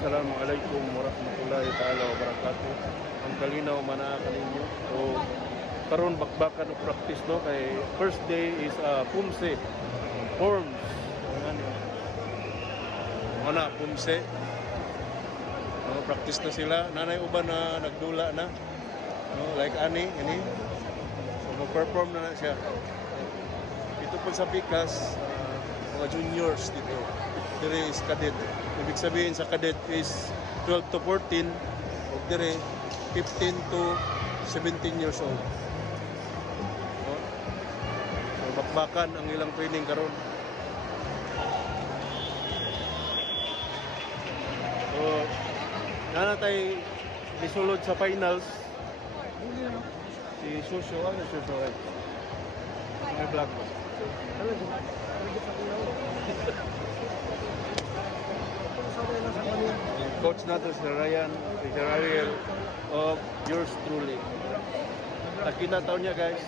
Assalamualaikum warahmatullahi taala wabarakatuh. Ang kalinaw mana kaninyo. So karon bakbakan og practice no kay first day is pumse forms. Mana pumse. Practice na sila. Nanay uban na nagdula na. No, like ani ini. So mag-perform na siya. Ito po sa Pikas, mga juniors dito. Dire is cadet. Ibig sabihin sa cadet is 12 to 14 o dire 15 to 17 years old. No? So bakbakan ang ilang training karon. So nanatay misulod sa finals si Susyo, ano Susyo ay may vlog ba? Coach nato si Ryan, si Ariel of yours truly. Nakita taon niya guys.